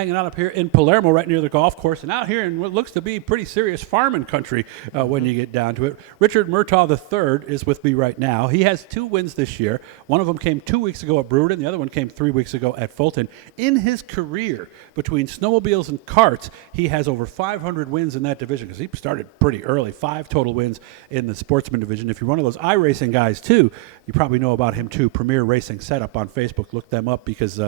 hanging out up here in Palermo, right near the golf course, and out here in what looks to be pretty serious farming country when you get down to it. Richard Murtaugh III is with me right now. He has 2 wins this year. One of them came 2 weeks ago at Brewerton. The other one came 3 weeks ago at Fulton. In his career, between snowmobiles and karts, he has over 500 wins in that division because he started pretty early. 5 total wins in the sportsman division. If you're one of those iRacing guys, too, you probably know about him, too. Premier Racing Setup on Facebook. Look them up because,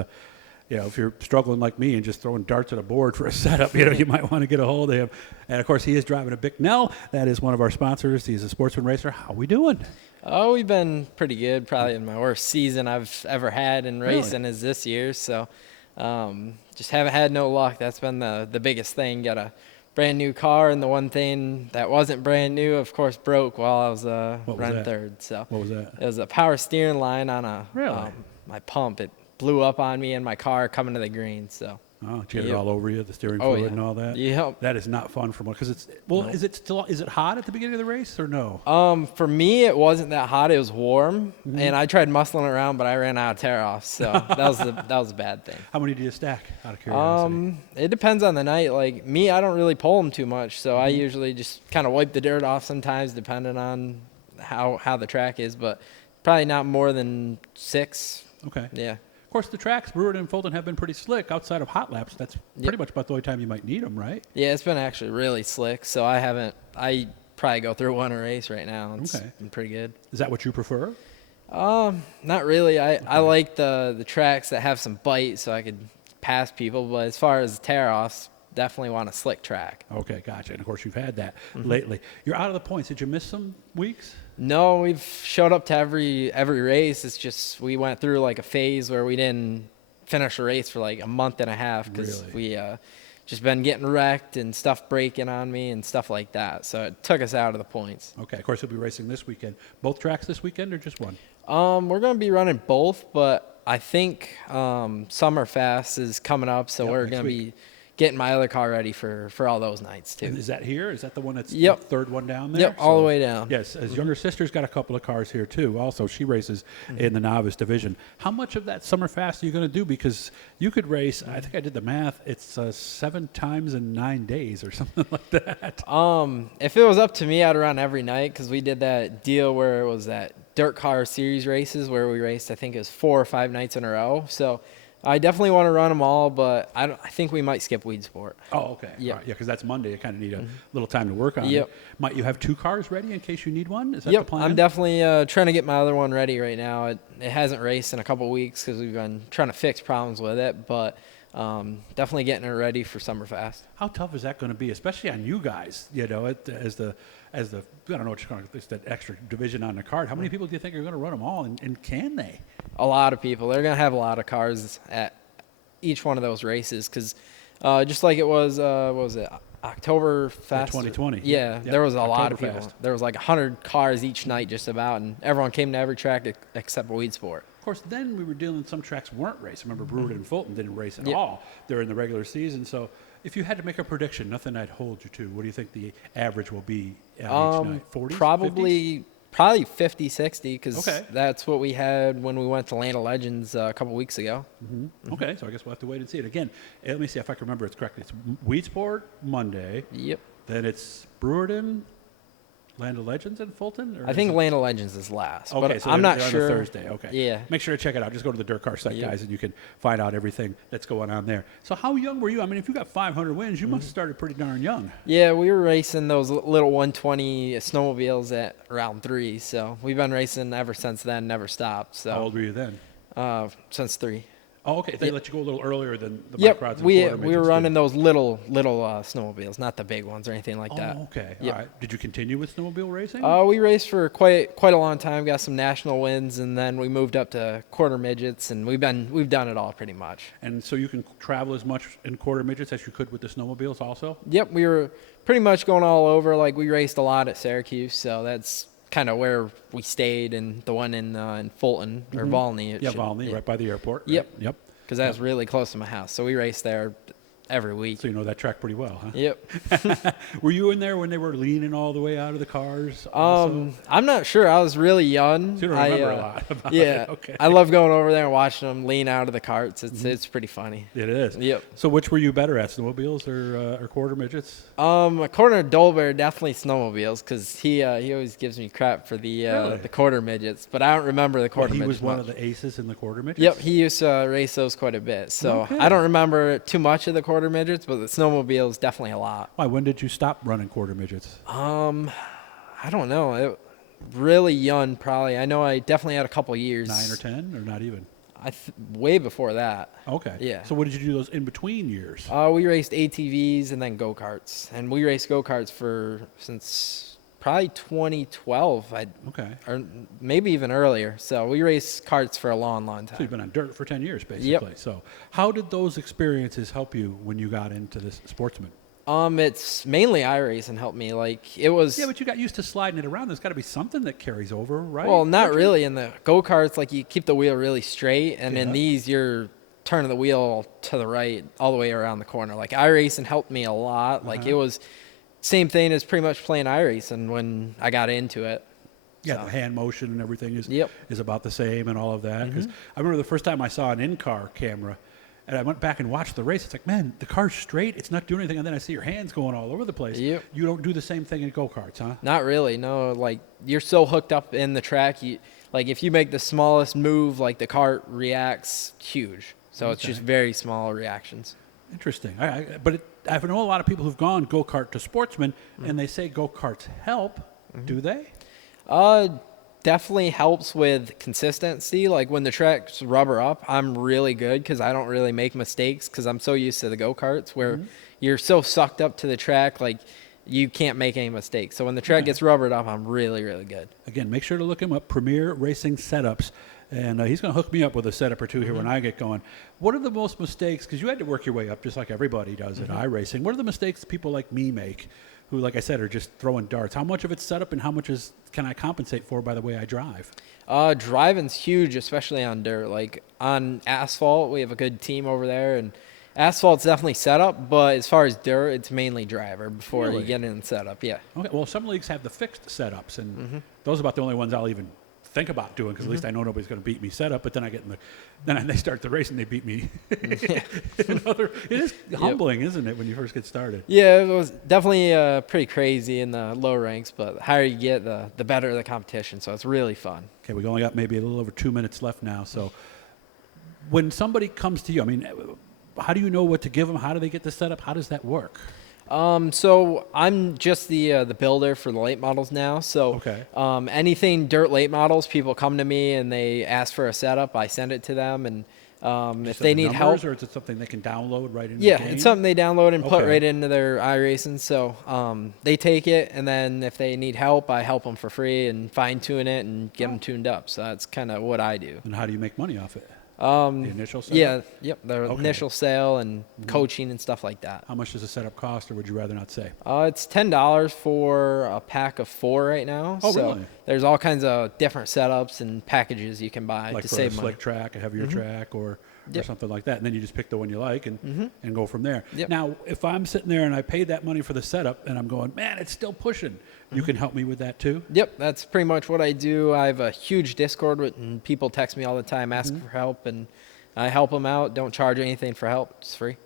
if you're struggling like me and just throwing darts at a board for a setup, you might want to get a hold of him. And, of course, he is driving a Bicknell. That is one of our sponsors. He's a sportsman racer. How we doing? Oh, we've been pretty good. Probably in my worst season I've ever had in racing is this year. So just haven't had no luck. That's been the biggest thing. Got a brand new car, and the one thing that wasn't brand new, of course, broke while I was running third. So what was that? It was a power steering line on my pump. It blew up on me in my car coming to the green. So did you get it all over you, the steering fluid and all that? Yep. That is not fun for one because it's Is it hot at the beginning of the race or no? For me, it wasn't that hot. It was warm, and I tried muscling around, but I ran out of tear off. So that was a bad thing. How many do you stack? Out of curiosity. It depends on the night. Like me, I don't really pull them too much, so I usually just kind of wipe the dirt off sometimes, depending on how the track is. But probably not more than 6. Okay. Yeah. Of course, the tracks, Brewerton and Fulton, have been pretty slick outside of hot laps. That's pretty much about the only time you might need them, right? Yeah, it's been actually really slick. So I probably go through one a race right now. It's been pretty good. Is that what you prefer? Not really. I like the tracks that have some bite so I could pass people. But as far as tear-offs, definitely want a slick track. Okay, gotcha. And, of course, you've had that lately. You're out of the points. Did you miss some weeks? No, we've showed up to every race. It's just we went through like a phase where we didn't finish a race for like a month and a half because we just been getting wrecked and stuff breaking on me and stuff like that. So it took us out of the points. Okay, of course, you'll be racing this weekend. Both tracks this weekend or just one? We're going to be running both, but I think Summerfest is coming up, so we're going to be getting my other car ready for all those nights, too. And is that here? Is that the one that's the third one down there? Yep, all the way down. Yes, his younger sister's got a couple of cars here, too. Also, she races in the novice division. How much of that Summerfest are you going to do? Because you could race, I think I did the math, it's 7 times in 9 days or something like that. If it was up to me, I'd run every night because we did that deal where it was that DIRTcar series races where we raced, I think it was 4 or 5 nights in a row. So I definitely want to run them all, but I think we might skip Weed Sport. Oh, okay. Yeah, right. Yeah, because that's Monday. You kind of need a little time to work on it. Might you have 2 cars ready in case you need one? Is that the plan? I'm definitely trying to get my other one ready right now. It hasn't raced in a couple weeks because we've been trying to fix problems with it, but definitely getting it ready for Summerfest. How tough is that going to be, especially on you guys? As the I don't know what you're calling it, that extra division on the card. How many people do you think are going to run them all, and can they? A lot of people. They're going to have a lot of cars at each one of those races because just like it was, what was it, Oktoberfest? 2020. Yeah, there was a lot of people. There was like 100 cars each night just about, and everyone came to every track except Weed Sport. Of course, then we were dealing with some tracks weren't racing. Remember, Brewerton and Fulton didn't race at all during the regular season. So if you had to make a prediction, nothing I'd hold you to, what do you think the average will be each night? 40? Probably 50, 60, because that's what we had when we went to Land of Legends a couple weeks ago. Okay, so I guess we'll have to wait and see it. Again, let me see if I can remember it correctly. It's Weed Sport Monday. Yep. Then it's Brewerton, Land of Legends in Fulton? Or I think Land of Legends is last. Okay, but so I'm not they're sure. on a Thursday. Okay. Yeah. Make sure to check it out. Just go to the DIRTcar site, guys, and you can find out everything that's going on there. So how young were you? I mean, if you got 500 wins, you must have started pretty darn young. Yeah, we were racing those little 120 snowmobiles at round 3. So we've been racing ever since then, never stopped. So How old were you then? Since 3. Oh, okay. They let you go a little earlier than the Yep, bike rods and we quarter were midgets running did. those little snowmobiles, not the big ones or anything like that. Oh, okay. Yep. All right. Did you continue with snowmobile racing? We raced for quite a long time, got some national wins, and then we moved up to quarter midgets, and we've done it all pretty much. And so you can travel as much in quarter midgets as you could with the snowmobiles also? Yep, we were pretty much going all over. Like we raced a lot at Syracuse, so that's kind of where we stayed, and the one in Fulton or Volney. Volney, right by the airport. Yep. Yep. Because that was really close to my house, so we raced there every week. So you know that track pretty well, huh? Yep. Were you in there when they were leaning all the way out of the cars? Also? I'm not sure. I was really young. So you don't remember a lot about yeah, it. Okay. I love going over there and watching them lean out of the carts. It's pretty funny. It is. Yep. So which were you better at, snowmobiles or quarter midgets? According to Dolbear, definitely snowmobiles, because he always gives me crap for the quarter midgets, but I don't remember the quarter midgets. He was one of the aces in the quarter midgets? Yep, he used to race those quite a bit. So Okay. I don't remember too much of the quarter midgets, but the snowmobiles definitely a lot. Why? When did you stop running quarter midgets? I don't know. Really young, probably. I know I definitely had a couple years. 9 or 10, or not even? Way before that. Okay. Yeah. So what did you do those in between years? We raced ATVs and then go-karts. And we raced go-karts since probably 2012. Okay. Or maybe even earlier. So we raced karts for a long, long time. So you've been on dirt for 10 years, basically. Yep. So how did those experiences help you when you got into this sportsman? It's mainly iRacing helped me. Like, it was. Yeah, but you got used to sliding it around. There's got to be something that carries over, right? Well, not really. In the go-karts, like, you keep the wheel really straight, and in Yeah. these, you're turning the wheel to the right all the way around the corner. Like, iRacing helped me a lot. Like, it was same thing as pretty much playing iRacing when I got into it. Yeah, So. the hand motion and everything is Yep. is about the same and all of that. Because I remember the first time I saw an in-car camera, and I went back and watched the race. It's like, man, the car's straight. It's not doing anything. And then I see your hands going all over the place. Yep. You don't do the same thing in go-karts, huh? Not really, no. Like, you're so hooked up in the track. Like, if you make the smallest move, like, the cart reacts huge. So it's just very small reactions. Interesting. But I know a lot of people who've gone go-kart to sportsman, and they say go-karts help. Do they? Definitely helps with consistency. Like, when the track's rubber up, I'm really good because I don't really make mistakes because I'm so used to the go-karts where you're so sucked up to the track, like, you can't make any mistakes. So when the track gets rubbered up, I'm really, really good. Again, make sure to look him up, Premier Racing Setups. And he's going to hook me up with a setup or two here when I get going. What are the most mistakes? Because you had to work your way up just like everybody does at iRacing. What are the mistakes people like me make who, like I said, are just throwing darts? How much of it's set up and how much can I compensate for by the way I drive? Driving's huge, especially on dirt. Like, on asphalt, we have a good team over there, and asphalt's definitely set up, but as far as dirt, it's mainly driver before Really? you get in setup. Yeah. Okay. Well, some leagues have the fixed setups, and those are about the only ones I'll even think about doing because at least I know nobody's going to beat me set up. But then I get then they start the race and they beat me. It is humbling, isn't it, when you first get started? Yeah, it was definitely pretty crazy in the low ranks, but the higher you get, the better the competition. So it's really fun. Okay, we've only got maybe a little over 2 minutes left now. So when somebody comes to you, I mean, how do you know what to give them? How do they get this set up? How does that work? So I'm just the builder for the late models now. So Okay. Anything dirt late models, people come to me and they ask for a setup. I send it to them, and if they need help, or is it something they can download right into yeah, the game? it's something they download and put Okay. right into their iRacing. So they take it, and then if they need help, I help them for free and fine tune it and get them tuned up. So that's kind of what I do. And how do you make money off it? The initial setup? Yeah, yep, the Okay. initial sale and coaching and stuff like that. How much does a setup cost, or would you rather not say? It's $10 for a pack of 4 right now. Oh, so really? there's all kinds of different setups and packages you can buy Like to for a save slick money. track, a heavier track, or Yep. something like that. And then you just pick the one you like and go from there. Yep. Now, if I'm sitting there and I paid that money for the setup and I'm going, man, it's still pushing, you can help me with that too? Yep, that's pretty much what I do. I have a huge Discord and people text me all the time asking for help, and I help them out. Don't charge anything for help. It's free.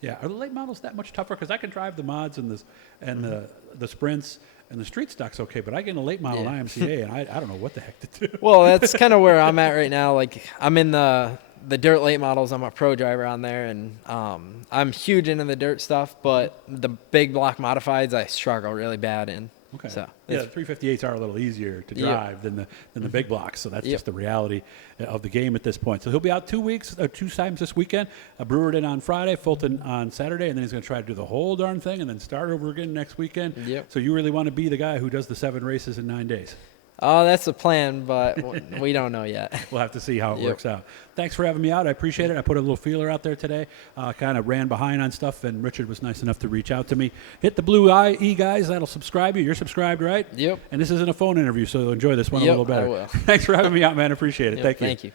Yeah. Are the late models that much tougher? Because I can drive the mods and the sprints and the street stock's okay, but I get in a late model Yeah. in IMCA and I don't know what the heck to do. Well, that's kind of where I'm at right now. Like, I'm in the dirt late models. I'm a pro driver on there, and I'm huge into the dirt stuff, but the big block modifieds I struggle really bad in. Okay. So Yeah, the 358s are a little easier to drive than the big blocks, so that's just the reality of the game at this point. So he'll be out 2 weeks, 2 times this weekend. Brewerton on Friday, Fulton on Saturday, and then he's going to try to do the whole darn thing and then start over again next weekend. Yep. So you really want to be the guy who does the 7 races in 9 days. Oh, that's the plan, but we don't know yet. We'll have to see how it Yep. works out. Thanks for having me out. I appreciate it. I put a little feeler out there today. Kind of ran behind on stuff, and Richard was nice enough to reach out to me. Hit the blue E, guys. That'll subscribe you. You're subscribed, right? Yep. And this isn't a phone interview, so enjoy this one a Yep, little better. I will. Thanks for having me out, man. Appreciate it. Yep, Thank you. Thank you.